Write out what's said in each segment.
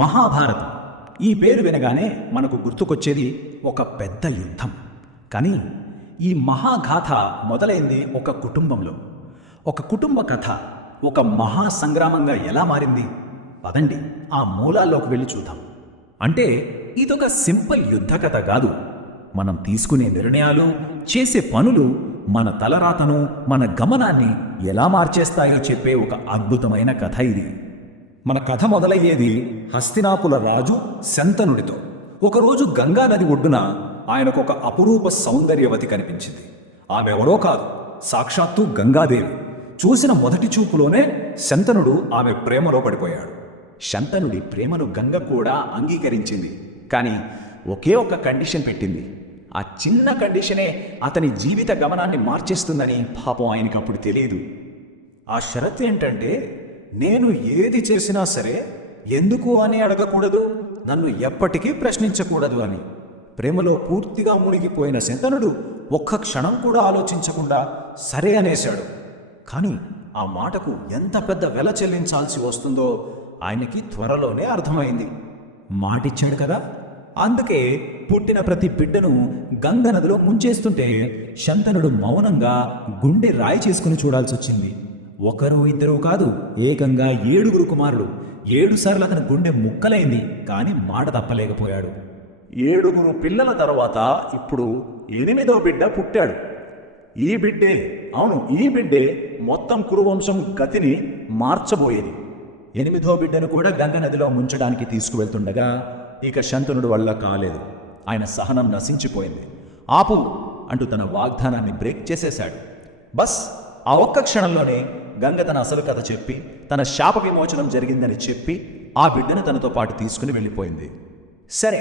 మహాభారతం ఈ పేరు వినగానే మనకు గుర్తుకొచ్చేది ఒక పెద్ద యుద్ధం. కానీ ఈ మహాగాథ మొదలైంది ఒక కుటుంబంలో. ఒక కుటుంబ కథ ఒక మహాసంగ్రామంగా ఎలా మారింది? పదండి ఆ మూలాల్లోకి వెళ్ళి చూద్దాం. అంటే ఇదొక సింపుల్ యుద్ధ కథ కాదు. మనం తీసుకునే నిర్ణయాలు, చేసే పనులు మన తలరాతను, మన గమనాన్ని ఎలా మార్చేస్తాయో చెప్పే ఒక అద్భుతమైన కథ ఇది. మన కథ మొదలయ్యేది హస్తినాపుల రాజు శంతనుడితో. ఒకరోజు గంగా నది ఒడ్డున ఆయనకు ఒక అపురూప సౌందర్యవతి కనిపించింది. ఆమె ఎవరో కాదు, సాక్షాత్తు గంగాదేవి. చూసిన మొదటి చూపులోనే శంతనుడు ఆమె ప్రేమలో పడిపోయాడు. శంతనుడి ప్రేమను గంగ కూడా అంగీకరించింది. కానీ ఒకే ఒక కండిషన్ పెట్టింది. ఆ చిన్న కండిషనే అతని జీవిత గమనాన్ని మార్చేస్తుందని పాపం ఆయనకు అప్పుడు తెలియదు. ఆ షరతు ఏంటంటే, నేను ఏది చేసినా సరే ఎందుకు అని అడగకూడదు, నన్ను ఎప్పటికీ ప్రశ్నించకూడదు అని. ప్రేమలో పూర్తిగా మునిగిపోయిన శంతనుడు ఒక్క క్షణం కూడా ఆలోచించకుండా సరే అనేశాడు. కానీ ఆ మాటకు ఎంత పెద్ద వెల చెల్లించాల్సి వస్తుందో ఆయనకి త్వరలోనే అర్థమైంది. మాటిచ్చాడు కదా, అందుకే పుట్టిన ప్రతి బిడ్డను గంగ నదిలో ముంచేస్తుంటే శంతనుడు మౌనంగా గుండె రాయి చేసుకుని చూడాల్సి వచ్చింది. ఒకరు ఇద్దరు కాదు, ఏకంగా 7 కుమారులు. 7 సార్లు అతని గుండె ముక్కలైంది, కానీ మాట తప్పలేకపోయాడు. 7 పిల్లల తర్వాత ఇప్పుడు 8వ బిడ్డ పుట్టాడు. ఈ బిడ్డే మొత్తం కురువంశం గతిని మార్చబోయేది. 8వ బిడ్డను కూడా గంగ నదిలో ముంచడానికి తీసుకువెళ్తుండగా ఇక శంతనుడు వల్ల కాలేదు. ఆయన సహనం నశించిపోయింది. ఆపు అంటూ తన వాగ్దానాన్ని బ్రేక్ చేసేశాడు. బస్ ఆ ఒక్క క్షణంలోనే గంగ తన అసలు కథ చెప్పి, తన శాప విమోచనం జరిగిందని చెప్పి ఆ బిడ్డను తనతో పాటు తీసుకుని వెళ్ళిపోయింది. సరే,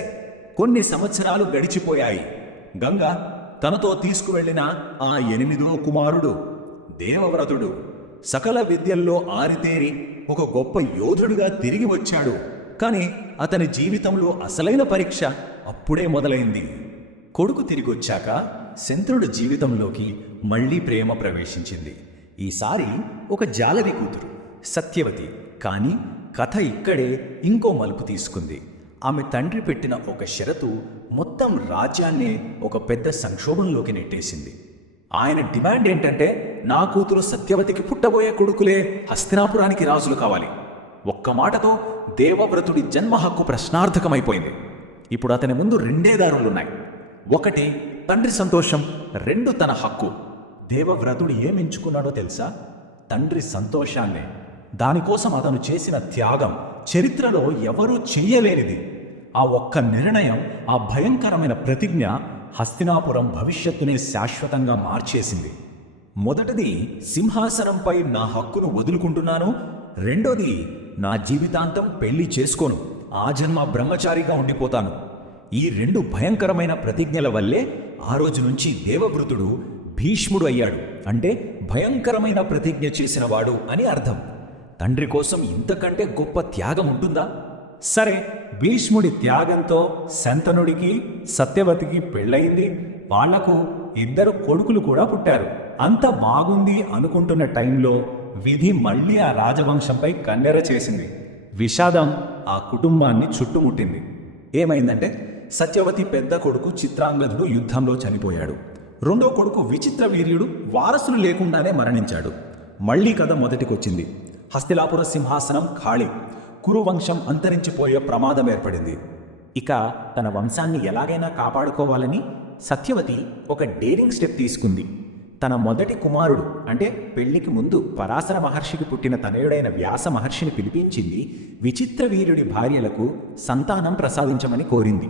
కొన్ని సంవత్సరాలు గడిచిపోయాయి. గంగ తనతో తీసుకువెళ్ళిన ఆ 8వ కుమారుడు దేవవ్రతుడు సకల విద్యల్లో ఆరితేరి ఒక గొప్ప యోధుడిగా తిరిగి వచ్చాడు. కానీ అతని జీవితంలో అసలైన పరీక్ష అప్పుడే మొదలైంది. కొడుకు తిరిగొచ్చాక శంతనుడి జీవితంలోకి మళ్లీ ప్రేమ ప్రవేశించింది. ఈసారి ఒక జాలరి కూతురు సత్యవతి. కానీ కథ ఇక్కడే ఇంకో మలుపు తీసుకుంది. ఆమె తండ్రి పెట్టిన ఒక షరతు మొత్తం రాజ్యాన్ని ఒక పెద్ద సంక్షోభంలోకి నెట్టేసింది. ఆయన డిమాండ్ ఏంటంటే, నా కూతురు సత్యవతికి పుట్టబోయే కొడుకులే హస్తినాపురానికి రాజులు కావాలి. ఒక్క మాటతో దేవవ్రతుడి జన్మ హక్కు ప్రశ్నార్థకమైపోయింది. ఇప్పుడు అతని ముందు 2 దారులున్నాయి. ఒకటి తండ్రి సంతోషం, 2 తన హక్కు. దేవవ్రతుడు ఏమెంచుకున్నాడో తెలుసా? తండ్రి సంతోషాన్నే. దానికోసం అతను చేసిన త్యాగం చరిత్రలో ఎవరూ చెయ్యలేనిది. ఆ ఒక్క నిర్ణయం, ఆ భయంకరమైన ప్రతిజ్ఞ హస్తినాపురం భవిష్యత్తునే శాశ్వతంగా మార్చేసింది. మొదటిది, సింహాసనంపై నా హక్కును వదులుకుంటున్నాను. రెండోది, నా జీవితాంతం పెళ్లి చేసుకోను, ఆ జన్మ బ్రహ్మచారిగా ఉండిపోతాను. ఈ 2 భయంకరమైన ప్రతిజ్ఞల వల్లే ఆ రోజు నుంచి దేవవ్రతుడు భీష్ముడు అయ్యాడు. అంటే భయంకరమైన ప్రతిజ్ఞ చేసినవాడు అని అర్థం. తండ్రి కోసం ఇంతకంటే గొప్ప త్యాగం ఉంటుందా? సరే, భీష్ముడి త్యాగంతో శంతనుడికి సత్యవతికి పెళ్ళయింది. వాళ్లకు 2 కొడుకులు కూడా పుట్టారు. అంత బాగుంది అనుకుంటున్న టైంలో విధి మళ్లీ ఆ రాజవంశంపై కన్నెర చేసింది. విషాదం ఆ కుటుంబాన్ని చుట్టుముట్టింది. ఏమైందంటే, సత్యవతి పెద్ద కొడుకు చిత్రాంగదుడు యుద్ధంలో చనిపోయాడు. 2వ కొడుకు విచిత్ర వీర్యుడు వారసులు లేకుండానే మరణించాడు. మళ్లీ కథ మొదటికొచ్చింది. హస్తినాపుర సింహాసనం ఖాళీ. కురువంశం అంతరించిపోయే ప్రమాదం ఏర్పడింది. ఇక తన వంశాన్ని ఎలాగైనా కాపాడుకోవాలని సత్యవతి ఒక డేరింగ్ స్టెప్ తీసుకుంది. తన మొదటి కుమారుడు, అంటే పెళ్లికి ముందు పరాశర మహర్షికి పుట్టిన తనయుడైన వ్యాస మహర్షిని పిలిపించింది. విచిత్ర వీరుడి భార్యలకు సంతానం ప్రసాదించమని కోరింది.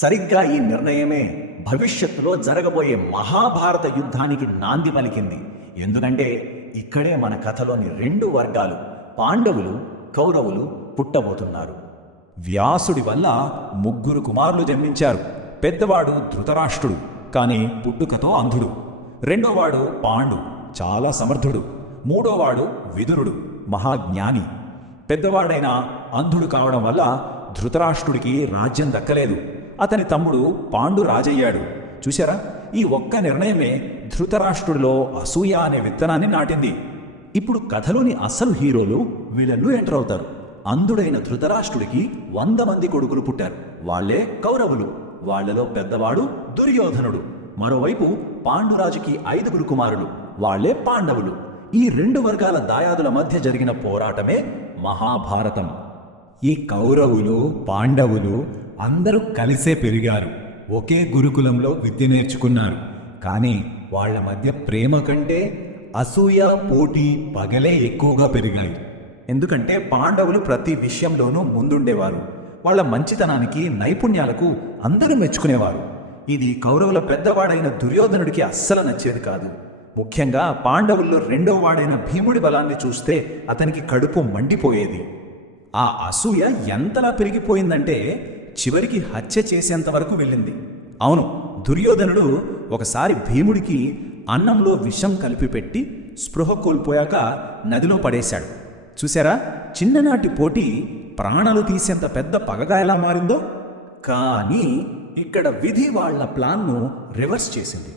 సరిగ్గా ఈ నిర్ణయమే భవిష్యత్తులో జరగబోయే మహాభారత యుద్ధానికి నాంది పలికింది. ఎందుకంటే ఇక్కడే మన కథలోని 2 వర్గాలు, పాండవులు, కౌరవులు పుట్టబోతున్నారు. వ్యాసుడి వల్ల 3 కుమారులు జన్మించారు. పెద్దవాడు ధృతరాష్ట్రుడు, కానీ పుట్టుకతో అంధుడు. రెండోవాడు పాండు, చాలా సమర్థుడు. మూడోవాడు విదురుడు, మహాజ్ఞాని. పెద్దవాడైన అంధుడు కావడం వల్ల ధృతరాష్ట్రుడికి రాజ్యం దక్కలేదు. అతని తమ్ముడు పాండు రాజయ్యాడు. చూశారా, ఈ ఒక్క నిర్ణయమే ధృతరాష్ట్రుడిలో అసూయ అనే విత్తనాన్ని నాటింది. ఇప్పుడు కథలోని అసలు హీరోలు, విలన్లు ఎంటర్ అవుతారు. అంధుడైన ధృతరాష్ట్రుడికి 100 మంది కొడుకులు పుట్టారు. వాళ్లే కౌరవులు. వాళ్లలో పెద్దవాడు దుర్యోధనుడు. మరోవైపు పాండురాజుకి 5 కుమారులు. వాళ్లే పాండవులు. ఈ 2 వర్గాల దాయాదుల మధ్య జరిగిన పోరాటమే మహాభారతం. ఈ కౌరవులు పాండవులు అందరూ కలిసే పెరిగారు. ఒకే గురుకులంలో విద్య నేర్చుకున్నారు. కానీ వాళ్ళ మధ్య ప్రేమ కంటే అసూయ, పోటీ, పగలే ఎక్కువగా పెరిగాయి. ఎందుకంటే పాండవులు ప్రతి విషయంలోనూ ముందుండేవారు. వాళ్ళ మంచితనానికి, నైపుణ్యాలకు అందరూ మెచ్చుకునేవారు. ఇది కౌరవుల పెద్దవాడైన దుర్యోధనుడికి అస్సలు నచ్చేది కాదు. ముఖ్యంగా పాండవుల్లో 2వ వాడైన భీముడి బలాన్ని చూస్తే అతనికి కడుపు మండిపోయేది. ఆ అసూయ ఎంతలా పెరిగిపోయిందంటే చివరికి హత్య చేసేంత వరకు వెళ్ళింది. అవును, దుర్యోధనుడు ఒకసారి భీముడికి అన్నంలో విషం కలిపి పెట్టి స్పృహ కోల్పోయాక నదిలో పడేశాడు. చూసారా, చిన్ననాటి పోటీ ప్రాణాలు తీసేంత పెద్ద పగగా ఎలా మారిందో. కానీ ఇక్కడ విధి వాళ్ళ ప్లాన్ను రివర్స్ చేసింది.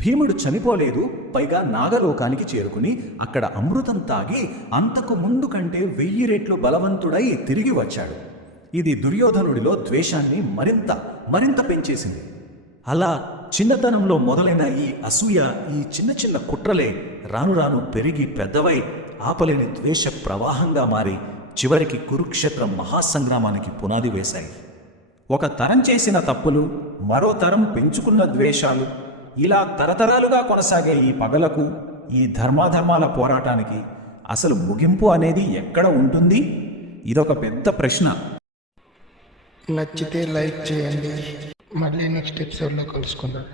భీముడు చనిపోలేదు, పైగా నాగలోకానికి చేరుకుని అక్కడ అమృతం తాగి అంతకు ముందు కంటే 1000 రెట్లు బలవంతుడై తిరిగి వచ్చాడు. ఇది దుర్యోధనుడిలో ద్వేషాన్ని మరింత పెంచేసింది. అలా చిన్నతనంలో మొదలైన ఈ అసూయ, ఈ చిన్న చిన్న కుట్రలే రాను రాను పెరిగి పెద్దవై ఆపలేని ద్వేష ప్రవాహంగా మారి చివరికి కురుక్షేత్ర మహాసంగ్రామానికి పునాది వేశాయి. ఒక తరం చేసిన తప్పులు, మరో తరం పెంచుకున్న ద్వేషాలు, ఇలా తరతరాలుగా కొనసాగే ఈ పగలకు, ఈ ధర్మాధర్మాల పోరాటానికి అసలు ముగింపు అనేది ఎక్కడ ఉంటుంది? ఇదొక పెద్ద ప్రశ్న. నచ్చితే లైక్ చేయండి. మళ్ళీ నెక్స్ట్ ఎపిసోడ్లో కలుసుకుందాం.